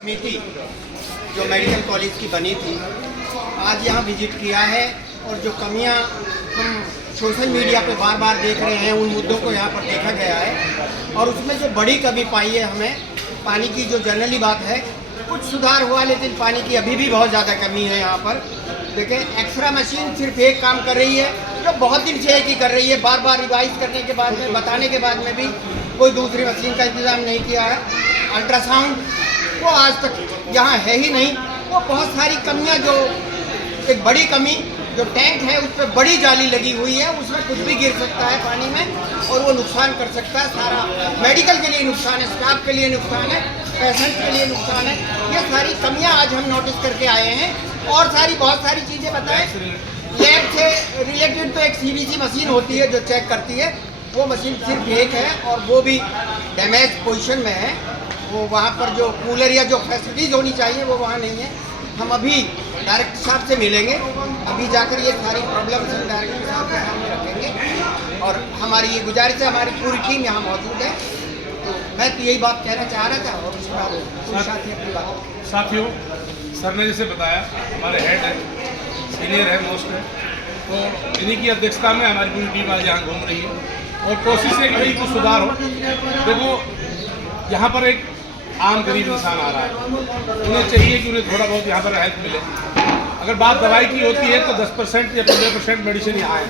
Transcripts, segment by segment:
समिति जो medical college की बनी थी आज यहाँ विजिट किया है और जो कमियाँ हम सोशल मीडिया पे बार बार देख रहे हैं उन मुद्दों को यहाँ पर देखा गया है और उसमें जो बड़ी कमी पाई है हमें पानी की जो जनरली बात है कुछ सुधार हुआ लेकिन पानी की अभी भी बहुत ज़्यादा कमी है यहाँ पर। देखें एक्सरा मशीन सिर्फ एक काम कर रही है जो बहुत दिन से एक ही कर रही है, बार बार रिवाइज करने के बाद में बताने के बाद में भी कोई दूसरी मशीन का इंतज़ाम नहीं किया है। अल्ट्रासाउंड वो आज तक यहाँ है ही नहीं। वो बहुत सारी कमियाँ जो एक बड़ी कमी जो टैंक है उस पर बड़ी जाली लगी हुई है, उसमें कुछ भी गिर सकता है पानी में और वो नुकसान कर सकता है। सारा मेडिकल के लिए नुकसान है, स्टाफ के लिए नुकसान है, पेशेंट के लिए नुकसान है। ये सारी कमियाँ आज हम नोटिस करके आए हैं और बहुत सारी चीज़ें बताएं। लैब से रिलेटेड तो एक CBC मशीन होती है जो चेक करती है, वो मशीन सिर्फ एक है और वो भी डैमेज पोजीशन में है। वो वहाँ पर जो कूलर या जो फैसिलिटीज़ होनी चाहिए वो वहाँ नहीं है। हम अभी डायरेक्टर साहब से मिलेंगे, अभी जाकर ये सारी प्रॉब्लम्स हम डायरेक्टर साहब के सामने रखेंगे और हमारी ये गुजारिश है, हमारी पूरी टीम यहाँ मौजूद है। तो मैं तो यही बात कहना चाह रहा था और उसके बाद साथी अपनी बात। साथियों, सर ने जैसे बताया हमारे हेड है, सीनियर है, मोस्ट है, तो इन्हीं की अध्यक्षता में हमारी पूरी टीम आज यहाँ घूम रही है और कोशिश है कि भाई कुछ सुधार हो। देखो यहाँ पर एक आम गरीब इंसान आ रहा है, उन्हें चाहिए कि उन्हें थोड़ा बहुत यहाँ पर हेल्प मिले। अगर बात दवाई की होती है तो 10% या 15% मेडिसिन यहाँ है,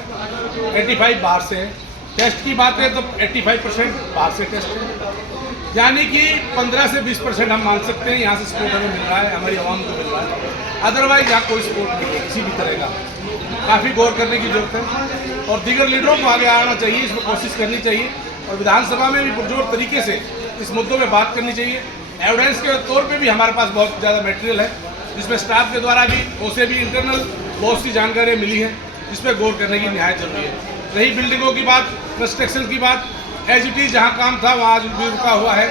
85 बाहर से है। टेस्ट की बात है तो 85% बाहर से टेस्ट है, यानी कि 15 से 20% हम मान सकते हैं यहाँ से सपोर्ट हमें मिल रहा है, हमारी आवाम को मिल रहा है। अदरवाइज यहाँ कोई सपोर्ट नहीं है किसी भी तरह का। काफ़ी गौर करने की जरूरत है और दीगर लीडरों को आगे आना चाहिए, इसमें कोशिश करनी चाहिए और विधानसभा में भी पुरजोर तरीके से इस मुद्दों में बात करनी चाहिए। एविडेंस के तौर पे भी हमारे पास बहुत ज़्यादा मटेरियल है जिसमें स्टाफ के द्वारा भी उसे भी इंटरनल बहुत सी जानकारियाँ मिली हैं, जिस पर गौर करने की निहायत जरूरी है। रही बिल्डिंगों की बात, कंस्ट्रक्शन की बात, एज इट इज़ जहाँ काम था वहाँ आज भी रुका हुआ है,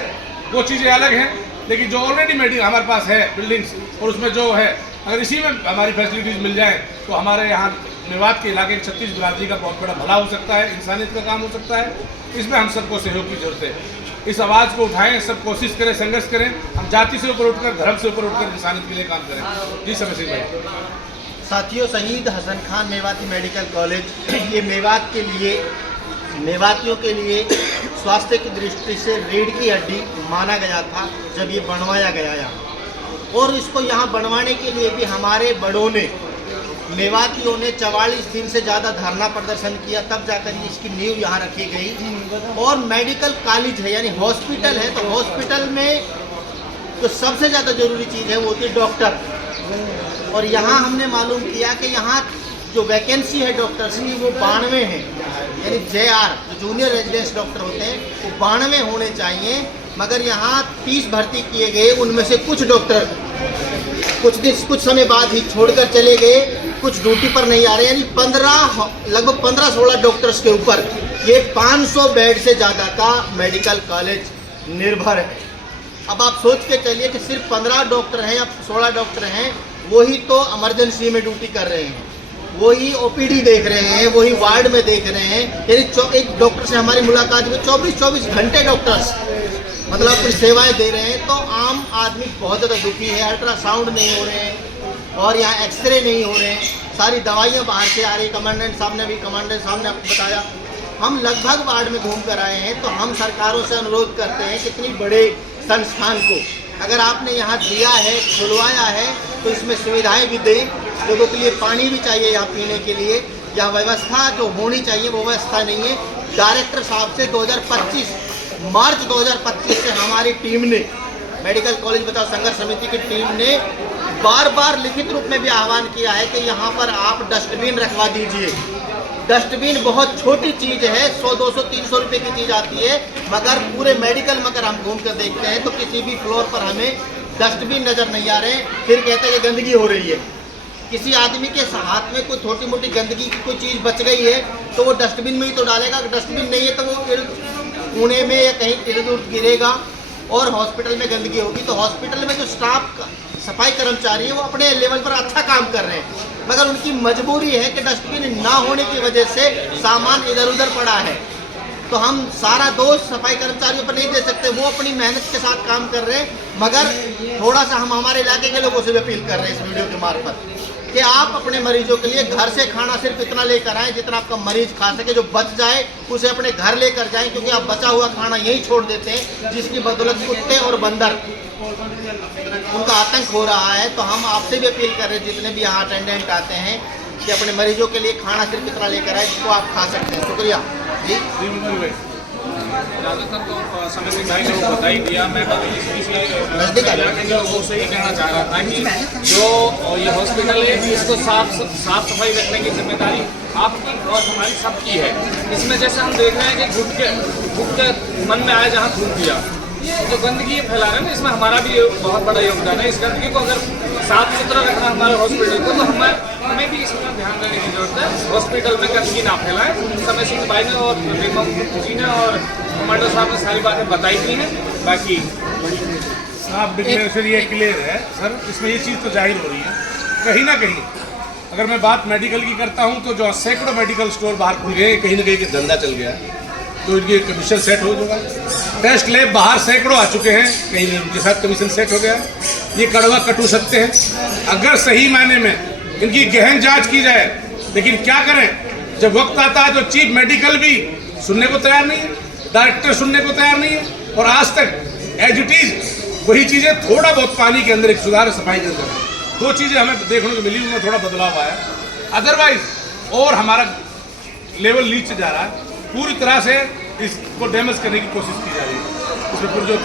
वो चीज़ें अलग हैं। लेकिन जो ऑलरेडी मेटीरियल हमारे पास है बिल्डिंग्स और उसमें जो है, अगर इसी में हमारी फैसिलिटीज़ मिल जाए तो हमारे यहाँ मेवात के इलाके 36 बिरादरी का बहुत बड़ा भला हो सकता है, इंसानियत का काम हो सकता है। इसमें हम सबको सहयोग की जरूरत है। इस आवाज़ को उठाएं, सब कोशिश करें, संघर्ष करें। हम जाति से ऊपर उठकर, धर्म से ऊपर उठकर इंसानियत के लिए काम करें। जी समझ भाई। साथियों, शहीद हसन खान मेवाती मेडिकल कॉलेज ये मेवात के लिए, मेवातियों के लिए स्वास्थ्य की दृष्टि से रीढ़ की हड्डी माना गया था जब ये बनवाया गया यहाँ। और इसको यहाँ बनवाने के लिए भी हमारे बड़ों ने, मेवातियों ने 44 दिन से ज़्यादा धरना प्रदर्शन किया, तब जाकर इसकी नींव यहाँ रखी गई। और मेडिकल कॉलेज है यानी हॉस्पिटल है, तो हॉस्पिटल में जो सबसे ज़्यादा ज़रूरी चीज़ है वो होती है डॉक्टर। और यहाँ हमने मालूम किया कि यहाँ जो वैकेंसी है डॉक्टर्स की वो 92 है, यानी JR जो जूनियर रेजिडेंस डॉक्टर होते हैं वो 92 होने चाहिए, मगर यहाँ 30 भर्ती किए गए। उनमें से कुछ डॉक्टर कुछ समय बाद ही छोड़कर चले गए, कुछ ड्यूटी पर नहीं आ रहे, यानी लगभग 15-16 डॉक्टर्स के ऊपर ये 500 बेड से ज़्यादा का मेडिकल कॉलेज निर्भर है। अब आप सोच के चलिए कि सिर्फ 15 डॉक्टर हैं या 16 डॉक्टर हैं, वही तो इमरजेंसी में ड्यूटी कर रहे हैं, वही OPD देख रहे हैं, वही वार्ड में देख रहे हैं। यानी एक डॉक्टर से हमारी मुलाकात हुई, 24 घंटे डॉक्टर्स मतलब अपनी सेवाएं दे रहे हैं। तो आम आदमी बहुत ज़्यादा दुखी है। अल्ट्रासाउंड नहीं हो रहे हैं और यहाँ एक्सरे नहीं हो रहे हैं, सारी दवाइयाँ बाहर से आ रही। कमांडेंट साहब ने आपको बताया। हम लगभग वार्ड में घूम कर आए हैं, तो हम सरकारों से अनुरोध करते हैं कि इतनी बड़े संस्थान को अगर आपने यहाँ दिया है, खुलवाया है, तो इसमें सुविधाएं भी दें। लोगों के लिए पानी भी चाहिए यहाँ पीने के लिए, यहाँ व्यवस्था जो होनी चाहिए वो व्यवस्था नहीं है। डायरेक्टर साहब से मार्च 2025 से हमारी टीम ने, मेडिकल कॉलेज बचाओ संघर्ष समिति की टीम ने बार बार लिखित रूप में भी आह्वान किया है कि यहाँ पर आप डस्टबिन रखवा दीजिए। डस्टबिन बहुत छोटी चीज़ है, 100, 200, 300 रुपये की चीज़ आती है, मगर पूरे मेडिकल में अगर हम घूम कर देखते हैं तो किसी भी फ्लोर पर हमें डस्टबिन नज़र नहीं आ रहे हैं। फिर कहते हैं कि गंदगी हो रही है। किसी आदमी के हाथ में कोई छोटी मोटी गंदगी की कोई चीज़ बच गई है तो वो डस्टबिन में ही तो डालेगा। अगर डस्टबिन नहीं है तो वो कोने में या कहीं इर्द उर्द गिरेगा और हॉस्पिटल में गंदगी होगी। तो हॉस्पिटल में जो स्टाफ सफाई कर्मचारी है वो अपने लेवल पर अच्छा काम कर रहे हैं, मगर उनकी मजबूरी है कि डस्टबिन ना होने की वजह से सामान इधर उधर पड़ा है। तो हम सारा दोष सफाई कर्मचारियों पर नहीं दे सकते, वो अपनी मेहनत के साथ काम कर रहे हैं, मगर थोड़ा सा हम हमारे इलाके के लोगों से भी अपील कर रहे हैं इस वीडियो के मार्फत कि आप अपने मरीजों के लिए घर से खाना सिर्फ इतना लेकर आएँ जितना आपका मरीज खा सके, जो बच जाए उसे अपने घर लेकर जाएं, क्योंकि आप बचा हुआ खाना यहीं छोड़ देते हैं, जिसकी बदौलत कुत्ते और बंदर उनका आतंक हो रहा है। तो हम आपसे भी अपील कर रहे हैं जितने भी यहाँ अटेंडेंट आते हैं कि अपने मरीजों के लिए खाना सिर्फ इतना लेकर आए जिसको आप खा सकते हैं। शुक्रिया जी। ज़्यादातर तो समय से भाई ने वो बता ही दिया। मैं नज़दीक आ जाओ। के लोगों से ही कहना चाह रहा था कि जो ये हॉस्पिटल है इसको साफ सफाई रखने की जिम्मेदारी आपकी और हमारी सबकी है। इसमें जैसे हम देख रहे हैं कि घुट के मन में आए जहाँ थूक दिया, ये जो गंदगी ये फैला रहे हैं ना, इसमें हमारा भी बहुत बड़ा योगदान है। इस गंदगी को अगर साफ सुथरा रखना हमारे हॉस्पिटल को, तो हमें भी इसमें ध्यान देने की जरूरत है। हॉस्पिटल में गंदगी ना फैलाएं। समय सिंह भाई ने और बेगम जी ने और कमांडर साहब ने सारी बातें बताई दी हैं। बाकी साफ डिक्लेरेशन ये क्लियर है सर, इसमें ये चीज़ तो जाहिर हो रही है कहीं ना कहीं। अगर मैं बात मेडिकल की करता हूँ तो जो सैकड़ों मेडिकल स्टोर बाहर खुल गए, कहीं ना कहीं के धंधा चल गया है, तो इनकी कमीशन सेट हो जाएगा। टेस्ट लैब बाहर सैकड़ों आ चुके हैं, कहीं उनके साथ कमीशन सेट हो गया। ये कड़वा कटु सत्य है। अगर सही मायने में इनकी गहन जांच की जाए, लेकिन क्या करें, जब वक्त आता है तो चीफ मेडिकल भी सुनने को तैयार नहीं है, डायरेक्टर सुनने को तैयार नहीं है, और आज तक एज इट इज वही चीज़ें, थोड़ा बहुत पानी के अंदर एक सुधार सफाई के अंदर, दो चीज़ें हमें देखने को मिली, उनमें थोड़ा बदलाव आया। अदरवाइज और हमारा लेवल नीचे जा रहा है, पूरी तरह से इसको डैमेज करने की कोशिश की जा रही है। उसमें पुरजोर